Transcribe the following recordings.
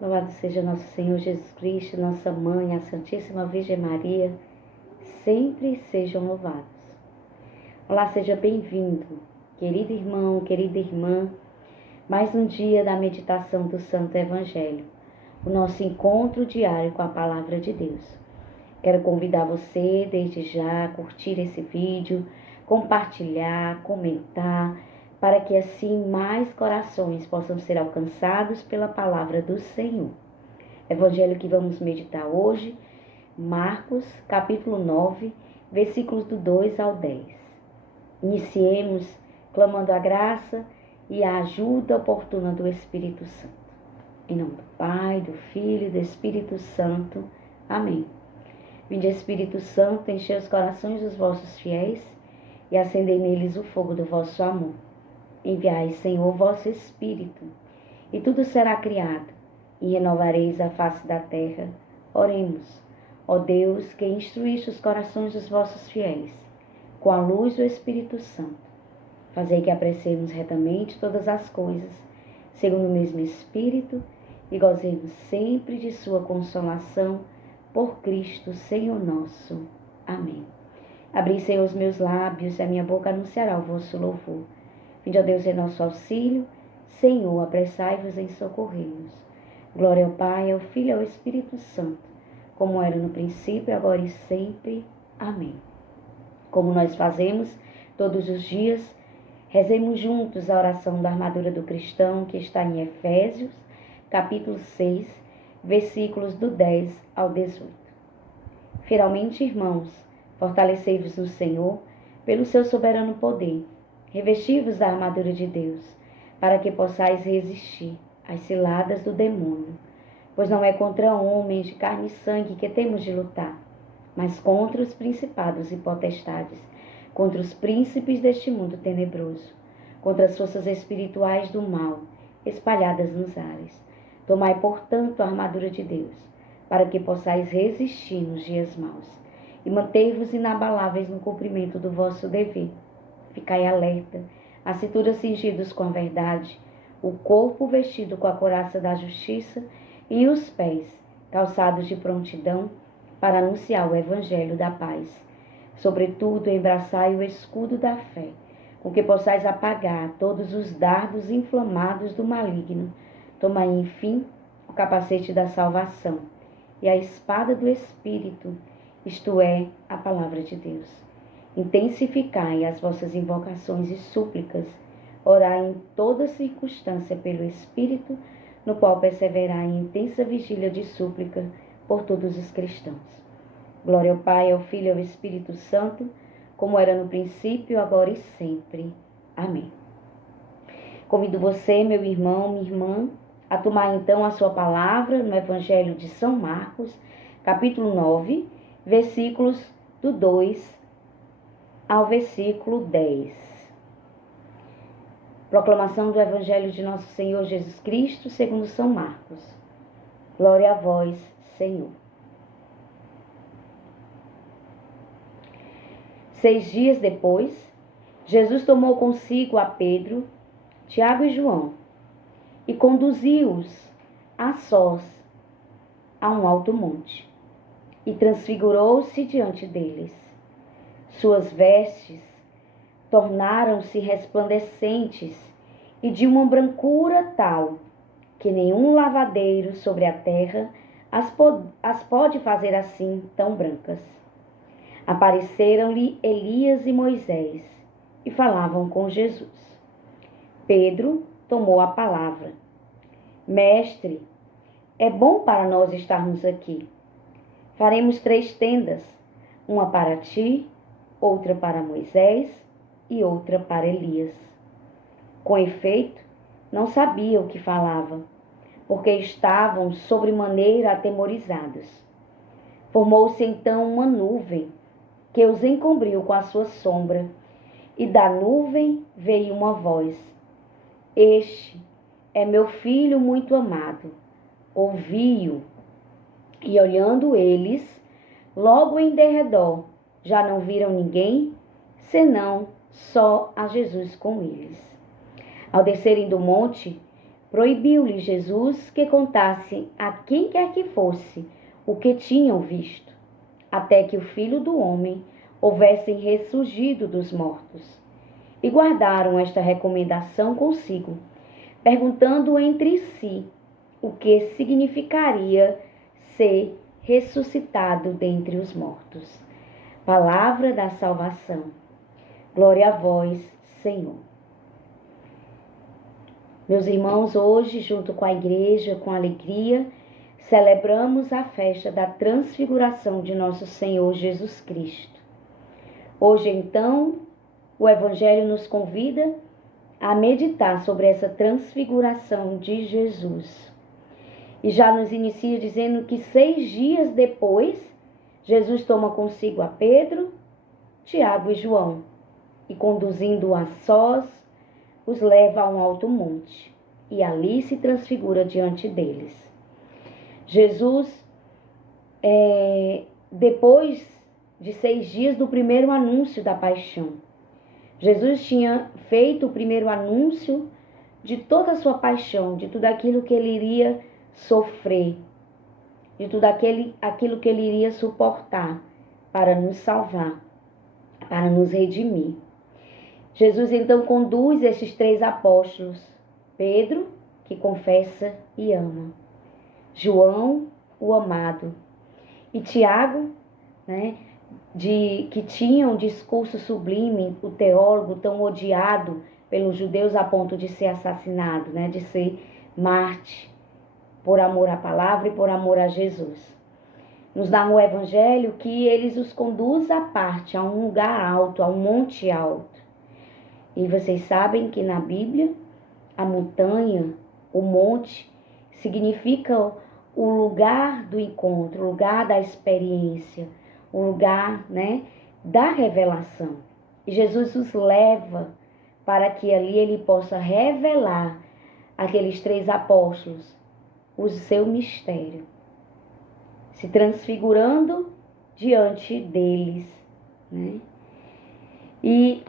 Louvado seja nosso Senhor Jesus Cristo, nossa Mãe, a Santíssima Virgem Maria, sempre sejam louvados. Olá, seja bem-vindo, querido irmão, querida irmã, mais um dia da meditação do Santo Evangelho, o nosso encontro diário com a Palavra de Deus. Quero convidar você, desde já, a curtir esse vídeo, compartilhar, comentar, para que assim mais corações possam ser alcançados pela palavra do Senhor. Evangelho que vamos meditar hoje, Marcos, capítulo 9, versículos do 2 ao 10. Iniciemos clamando a graça e a ajuda oportuna do Espírito Santo. Em nome do Pai, do Filho e do Espírito Santo. Amém. Vinde, Espírito Santo, enchei os corações dos vossos fiéis e acendei neles o fogo do vosso amor. Enviai, Senhor, vosso Espírito, e tudo será criado, e renovareis a face da terra. Oremos, ó Deus, que instruíste os corações dos vossos fiéis, com a luz do Espírito Santo. Fazei que apreciemos retamente todas as coisas, segundo o mesmo Espírito, e gozemos sempre de sua consolação, por Cristo, Senhor nosso. Amém. Abri, Senhor, os meus lábios, e a minha boca anunciará o vosso louvor. Vinde, ó Deus, em nosso auxílio. Senhor, apressai-vos em socorrer-nos. Glória ao Pai, ao Filho e ao Espírito Santo, como era no princípio, agora e sempre. Amém. Como nós fazemos todos os dias, rezemos juntos a oração da armadura do cristão, que está em Efésios, capítulo 6, versículos do 10 ao 18. Finalmente, irmãos, fortalecei-vos no Senhor, pelo seu soberano poder. Revesti-vos da armadura de Deus, para que possais resistir às ciladas do demônio. Pois não é contra homens de carne e sangue que temos de lutar, mas contra os principados e potestades, contra os príncipes deste mundo tenebroso, contra as forças espirituais do mal, espalhadas nos ares. Tomai, portanto, a armadura de Deus, para que possais resistir nos dias maus, e mantei-vos inabaláveis no cumprimento do vosso dever. Ficai alerta, a cintura cingidos com a verdade, o corpo vestido com a couraça da justiça e os pés calçados de prontidão para anunciar o evangelho da paz. Sobretudo, embraçai o escudo da fé, com que possais apagar todos os dardos inflamados do maligno. Tomai, enfim, o capacete da salvação e a espada do Espírito, isto é, a palavra de Deus. Intensificai as vossas invocações e súplicas, orai em toda circunstância pelo Espírito, no qual perseverai em intensa vigília de súplica por todos os cristãos. Glória ao Pai, ao Filho e ao Espírito Santo, como era no princípio, agora e sempre. Amém. Convido você, meu irmão, minha irmã, a tomar então a sua palavra no Evangelho de São Marcos, capítulo 9, versículos do 2 ao versículo 10. Proclamação do Evangelho de nosso Senhor Jesus Cristo, segundo São Marcos. Glória a vós, Senhor. 6 dias depois, Jesus tomou consigo a Pedro, Tiago e João, e conduziu-os a sós a um alto monte, e transfigurou-se diante deles. Suas vestes tornaram-se resplandecentes e de uma brancura tal que nenhum lavadeiro sobre a terra as pode fazer assim tão brancas. Apareceram-lhe Elias e Moisés e falavam com Jesus. Pedro tomou a palavra. Mestre, é bom para nós estarmos aqui. Faremos 3 tendas, uma para ti, outra para Moisés e outra para Elias. Com efeito, não sabia o que falava, porque estavam sobremaneira atemorizados. Formou-se então uma nuvem que os encobriu com a sua sombra, e da nuvem veio uma voz: Este é meu filho muito amado, ouvi-o. E olhando eles, logo em derredor, já não viram ninguém, senão só a Jesus com eles. Ao descerem do monte, Proibiu-lhe Jesus que contasse a quem quer que fosse o que tinham visto, até que o Filho do Homem houvesse ressurgido dos mortos. E guardaram esta recomendação consigo, perguntando entre si o que significaria ser ressuscitado dentre os mortos. Palavra da salvação. Glória a vós, Senhor. Meus irmãos, hoje, junto com a igreja, com alegria, celebramos a festa da transfiguração de nosso Senhor Jesus Cristo. Hoje, então, o Evangelho nos convida a meditar sobre essa transfiguração de Jesus. E já nos inicia dizendo que 6 dias depois, Jesus toma consigo a Pedro, Tiago e João, e conduzindo-o a sós, os leva a um alto monte, e ali se transfigura diante deles. Jesus, depois de 6 dias do primeiro anúncio da paixão, Jesus tinha feito o primeiro anúncio de toda a sua paixão, de tudo aquilo que ele iria sofrer, de tudo aquilo que ele iria suportar para nos salvar, para nos redimir. Jesus então conduz esses 3 apóstolos, Pedro, que confessa e ama, João, o amado, e Tiago, que tinha um discurso sublime, o teólogo tão odiado pelos judeus a ponto de ser assassinado, de ser mártir, por amor à palavra e por amor a Jesus. Nos dá no Evangelho que eles os conduz à parte, a um lugar alto, a um monte alto. E vocês sabem que na Bíblia, a montanha, o monte, significa o lugar do encontro, o lugar da experiência, o lugar, da revelação. E Jesus os leva para que ali ele possa revelar àqueles 3 apóstolos o seu mistério, se transfigurando diante deles. E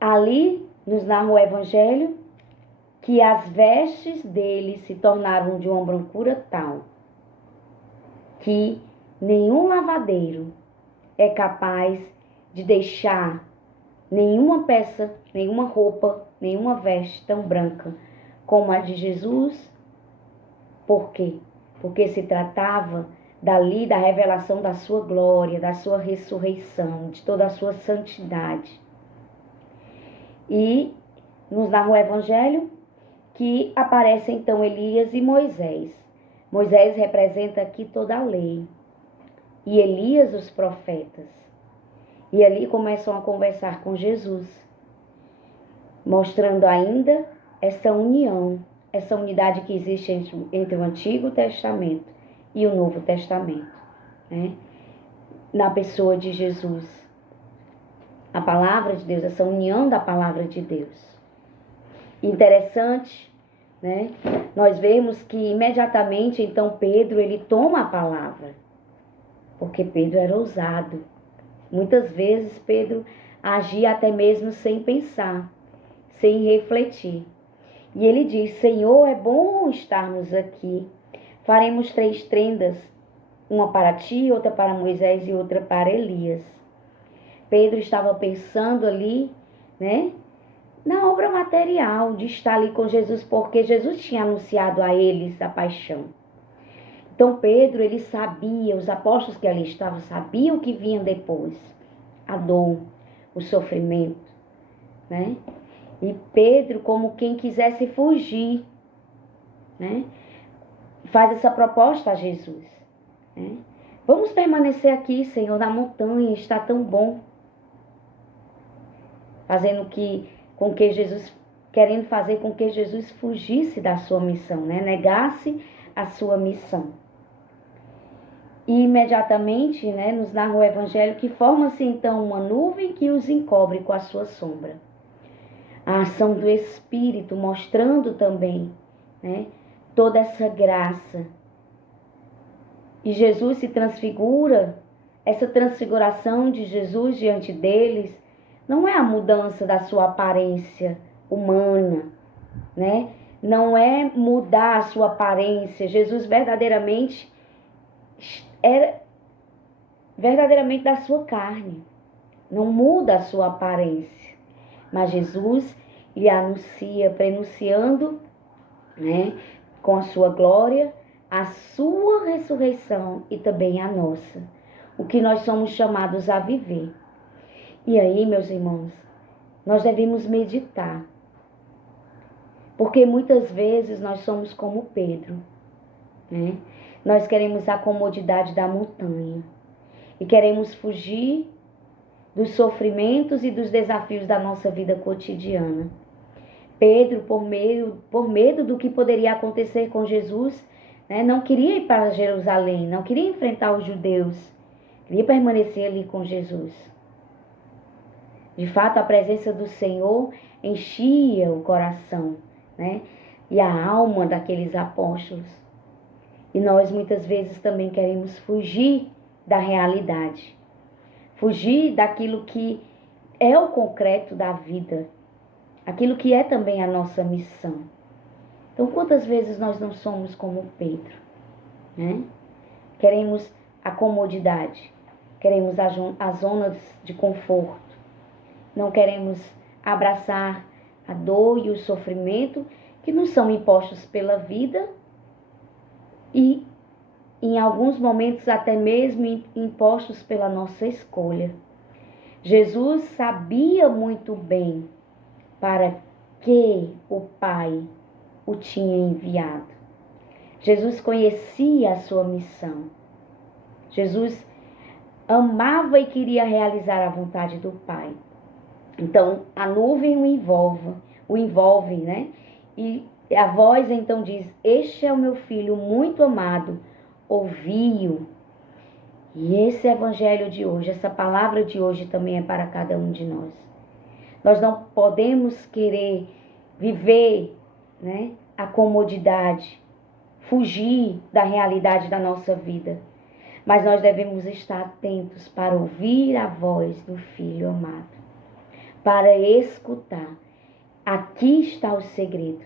ali nos narra o Evangelho que as vestes deles se tornaram de uma brancura tal que nenhum lavadeiro é capaz de deixar nenhuma peça, nenhuma roupa, nenhuma veste tão branca como a de Jesus. Por quê? Porque se tratava dali da revelação da sua glória, da sua ressurreição, de toda a sua santidade. E nos narra o Evangelho que aparecem então Elias e Moisés. Moisés representa aqui toda a lei e Elias os profetas. E ali começam a conversar com Jesus, mostrando ainda essa união, essa unidade que existe entre o Antigo Testamento e o Novo Testamento, na pessoa de Jesus. A palavra de Deus, essa união da palavra de Deus. Interessante, nós vemos que imediatamente então Pedro ele toma a palavra, porque Pedro era ousado. Muitas vezes Pedro agia até mesmo sem pensar, sem refletir. E ele diz: Senhor, é bom estarmos aqui. Faremos 3 tendas, uma para ti, outra para Moisés e outra para Elias. Pedro estava pensando ali, na obra material, de estar ali com Jesus, porque Jesus tinha anunciado a eles a paixão. Então Pedro, ele sabia, os apóstolos que ali estavam, sabiam o que vinha depois, a dor, o sofrimento, E Pedro, como quem quisesse fugir, faz essa proposta a Jesus. Vamos permanecer aqui, Senhor, na montanha, está tão bom. Querendo fazer com que Jesus fugisse da sua missão, negasse a sua missão. E imediatamente, nos narra o Evangelho que forma-se então uma nuvem que os encobre com a sua sombra. A ação do Espírito mostrando também, toda essa graça. E Jesus se transfigura, essa transfiguração de Jesus diante deles não é a mudança da sua aparência humana, não é mudar a sua aparência. Jesus verdadeiramente era verdadeiramente da sua carne, não muda a sua aparência. Mas Jesus lhe anuncia, prenunciando, né, com a sua glória, a sua ressurreição e também a nossa, o que nós somos chamados a viver. E aí, meus irmãos, nós devemos meditar, porque muitas vezes nós somos como Pedro, né? Nós queremos a comodidade da montanha e queremos fugir dos sofrimentos e dos desafios da nossa vida cotidiana. Pedro, por medo do que poderia acontecer com Jesus, né, não queria ir para Jerusalém, não queria enfrentar os judeus, queria permanecer ali com Jesus. De fato, a presença do Senhor enchia o coração, né, e a alma daqueles apóstolos. E nós muitas vezes também queremos fugir da realidade, fugir daquilo que é o concreto da vida, aquilo que é também a nossa missão. Então, quantas vezes nós não somos como Pedro, né? Queremos a comodidade, queremos as zonas de conforto, não queremos abraçar a dor e o sofrimento que nos são impostos pela vida e, em alguns momentos, até mesmo impostos pela nossa escolha. Jesus sabia muito bem para que o Pai o tinha enviado. Jesus conhecia a sua missão. Jesus amava e queria realizar a vontade do Pai. Então, a nuvem o envolve, né? E a voz então diz: este é o meu filho muito amado, ouvi-o. E esse evangelho de hoje, essa palavra de hoje também é para cada um de nós. Nós não podemos querer viver, né, a comodidade, fugir da realidade da nossa vida. Mas nós devemos estar atentos para ouvir a voz do Filho amado, para escutar. Aqui está o segredo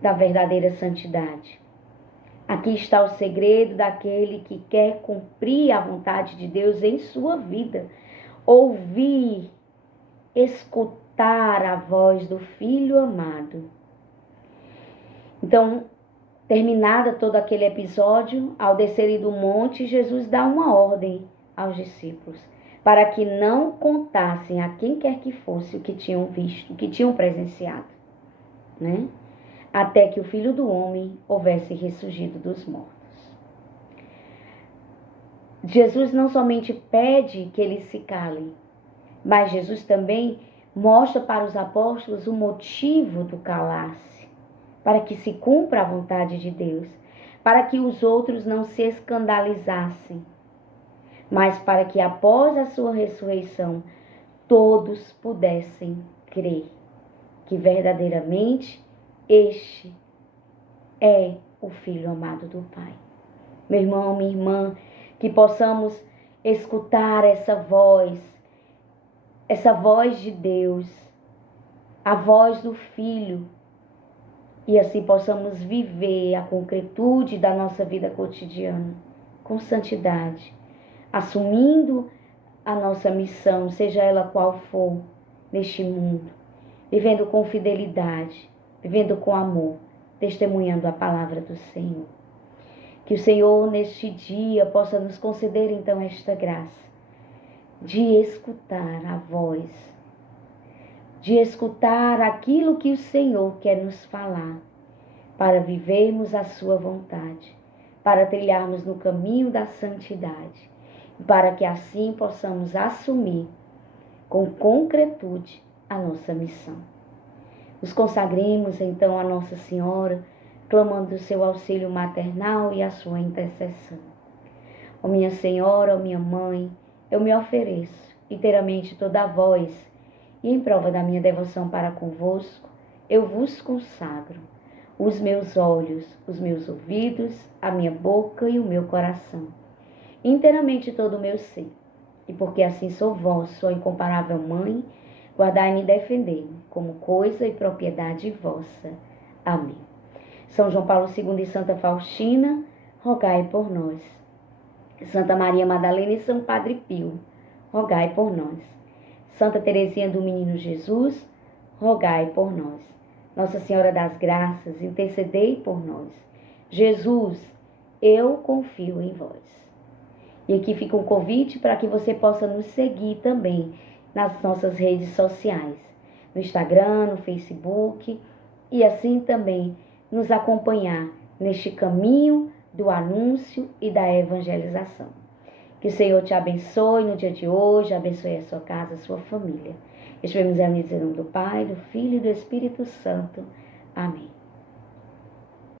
da verdadeira santidade. Aqui está o segredo daquele que quer cumprir a vontade de Deus em sua vida. Ouvir, escutar a voz do Filho amado. Então, terminada todo aquele episódio, ao descerem do monte, Jesus dá uma ordem aos discípulos, para que não contassem a quem quer que fosse o que tinham visto, o que tinham presenciado, né? Até que o Filho do Homem houvesse ressurgido dos mortos. Jesus não somente pede que eles se calem, mas Jesus também mostra para os apóstolos o motivo do calar-se, para que se cumpra a vontade de Deus, para que os outros não se escandalizassem, mas para que após a sua ressurreição todos pudessem crer que verdadeiramente este é o Filho amado do Pai. Meu irmão, minha irmã, que possamos escutar essa voz de Deus, a voz do Filho, e assim possamos viver a concretude da nossa vida cotidiana, com santidade, assumindo a nossa missão, seja ela qual for, neste mundo, vivendo com fidelidade, vivendo com amor, testemunhando a palavra do Senhor. Que o Senhor, neste dia, possa nos conceder, então, esta graça de escutar a voz, de escutar aquilo que o Senhor quer nos falar, para vivermos a sua vontade, para trilharmos no caminho da santidade, para que assim possamos assumir com concretude a nossa missão. Nos consagremos então a Nossa Senhora, clamando o seu auxílio maternal e a sua intercessão. Ó minha Senhora, ó minha Mãe, eu me ofereço inteiramente toda a vós, e em prova da minha devoção para convosco, eu vos consagro os meus olhos, os meus ouvidos, a minha boca e o meu coração, inteiramente todo o meu ser. E porque assim sou vosso, ó incomparável Mãe, guardai-me e defendei-me como coisa e propriedade vossa. Amém. São João Paulo II e Santa Faustina, rogai por nós. Santa Maria Madalena e São Padre Pio, rogai por nós. Santa Teresinha do Menino Jesus, rogai por nós. Nossa Senhora das Graças, intercedei por nós. Jesus, eu confio em vós. E aqui fica um convite para que você possa nos seguir também nas nossas redes sociais, no Instagram, no Facebook, e assim também nos acompanhar neste caminho do anúncio e da evangelização. Que o Senhor te abençoe no dia de hoje, abençoe a sua casa, a sua família. Estivemos reunidos em nome do Pai, do Filho e do Espírito Santo. Amém.